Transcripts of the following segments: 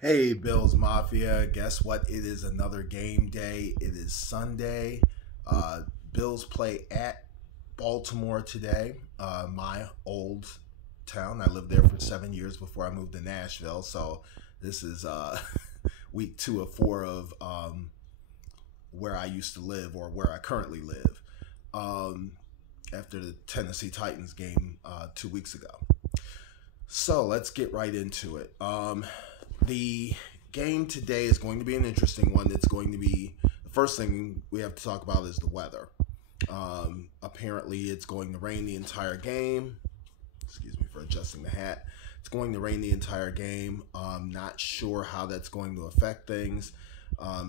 Hey, Bills Mafia. Guess what? It is another game day. It is Sunday. Bills play at Baltimore today, my old town. I lived there for 7 years before I moved to Nashville. So this is week two of four of where I used to live or where I currently live after the Tennessee Titans game 2 weeks ago. So let's get right into it. The game today is going to be an interesting one. It's going to be the first thing we have to talk about is the weather. Apparently, it's going to rain the entire game. Excuse me for adjusting the hat. It's going to rain the entire game. Not sure how that's going to affect things.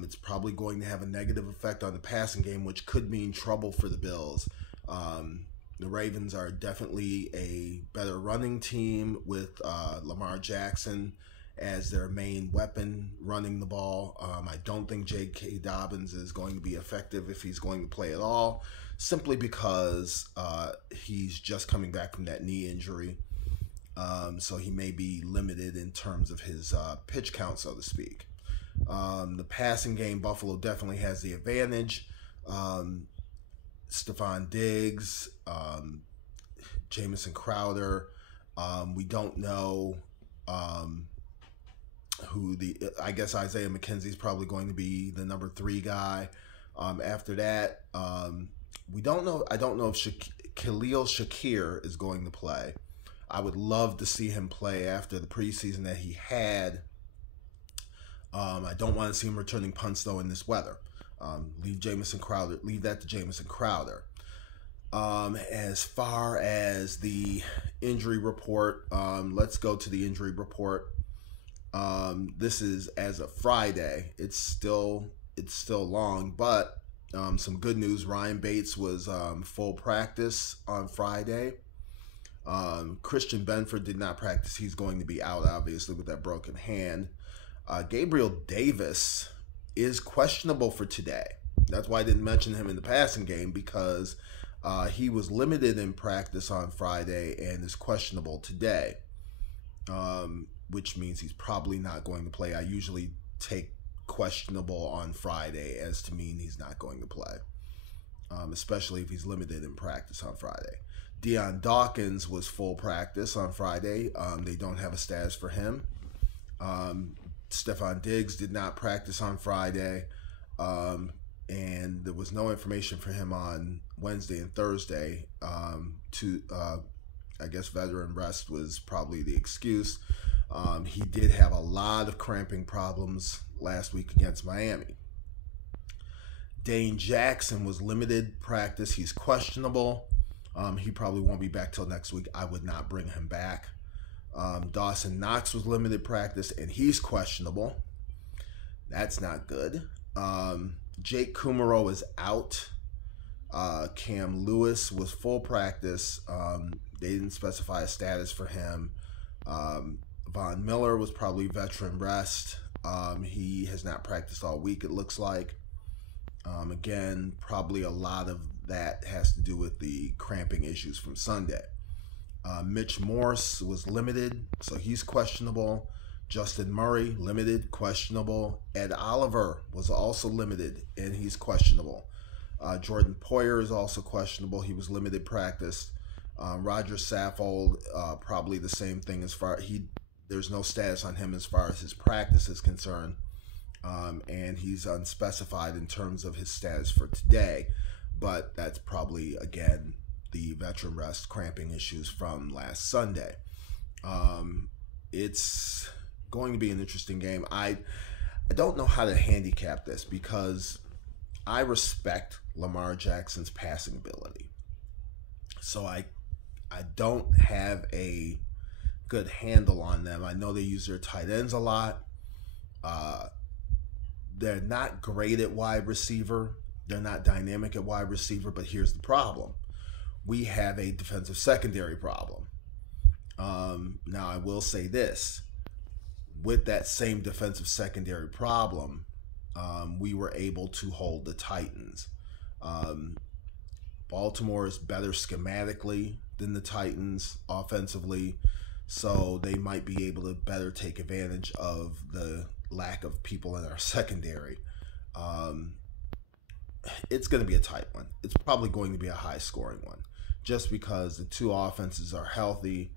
It's probably going to have a negative effect on the passing game, which could mean trouble for the Bills. The Ravens are definitely a better running team with Lamar Jackson as their main weapon running the ball. I don't think J.K. Dobbins is going to be effective if he's going to play at all, simply because he's just coming back from that knee injury. So he may be limited in terms of his pitch count, so to speak. The passing game, Buffalo definitely has the advantage. Stephon Diggs, Jamison Crowder. We don't know I guess Isaiah McKenzie's probably going to be the number 3 guy. After that, we don't know. I don't know if Khalil Shakir is going to play. I would love to see him play after the preseason that he had. I don't want to see him returning punts though in this weather. Leave that to Jamison Crowder. As far as the injury report, let's go to the injury report. This is as of Friday. It's still long, but some good news. Ryan Bates was full practice on Friday. Christian Benford did not practice. He's going to be out, obviously, with that broken hand. Gabriel Davis is questionable for today. That's why I didn't mention him in the passing game, because he was limited in practice on Friday and is questionable today, which means he's probably not going to play. I usually take questionable on Friday as to mean he's not going to play, especially if he's limited in practice on Friday. Deion Dawkins was full practice on Friday. They don't have a status for him. Stephon Diggs did not practice on Friday, and there was no information for him on Wednesday and Thursday. I guess veteran rest was probably the excuse. He did have a lot of cramping problems last week against Miami. Dane Jackson was limited practice. He's questionable. He probably won't be back till next week. I would not bring him back. Dawson Knox was limited practice, and he's questionable. That's not good. Jake Kumaro is out. Cam Lewis was full practice. They didn't specify a status for him. Von Miller was probably veteran rest. He has not practiced all week, it looks like. Again, probably a lot of that has to do with the cramping issues from Sunday. Mitch Morse was limited, so he's questionable. Justin Murray, limited, questionable. Ed Oliver was also limited, and he's questionable. Jordan Poyer is also questionable. He was limited practice. Roger Saffold, probably the same thing as far there's no status on him as far as his practice is concerned, and he's unspecified in terms of his status for today. But that's probably, again, the veteran rest cramping issues from last Sunday. It's going to be an interesting game. I don't know how to handicap this because I respect Lamar Jackson's passing ability. So I don't have a good handle on them. I know they use their tight ends a lot. They're not great at wide receiver. They're not dynamic at wide receiver, but here's the problem. We have a defensive secondary problem. Now, I will say this. With that same defensive secondary problem, we were able to hold the Titans. Baltimore is better schematically than the Titans offensively. so they might be able to better take advantage of the lack of people in our secondary. It's going to be a tight one. It's probably going to be a high-scoring one, just because the two offenses are healthy.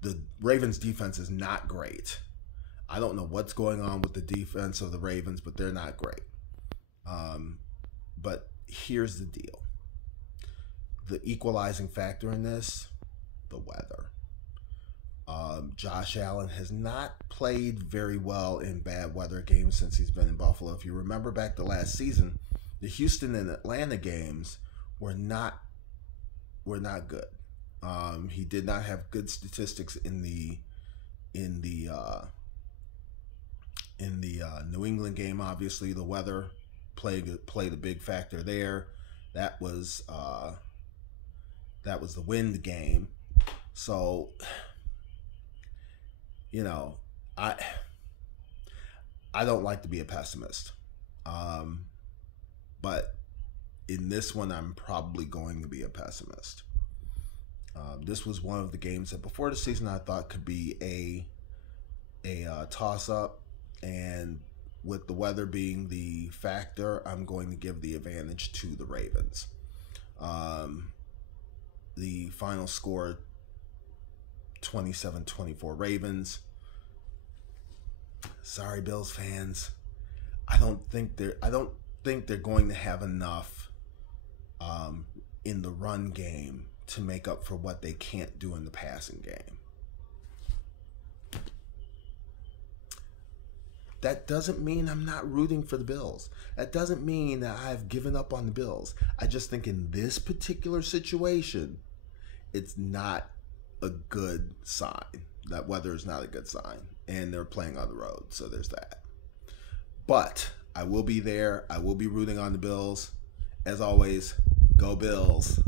The Ravens' defense is not great. I don't know what's going on with the defense of the Ravens, but they're not great. But here's the deal. The equalizing factor in this, the weather. Josh Allen has not played very well in bad weather games since he's been in Buffalo. If you remember back to last season, the Houston and Atlanta games were not good. He did not have good statistics in the New England game. Obviously, the weather played a big factor there. That was the wind game. So, I don't like to be a pessimist, but in this one, I'm probably going to be a pessimist. This was one of the games that before the season I thought could be a toss-up, and with the weather being the factor, I'm going to give the advantage to the Ravens. The final score, 27-24 Ravens. Sorry, Bills fans. I don't think they're going to have enough in the run game to make up for what they can't do in the passing game. That doesn't mean I'm not rooting for the Bills. That doesn't mean that I've given up on the Bills. I just think in this particular situation, it's not a good sign. That weather is not a good sign. And they're playing on the road, so there's that. But I will be there. I will be rooting on the Bills. As always, go Bills.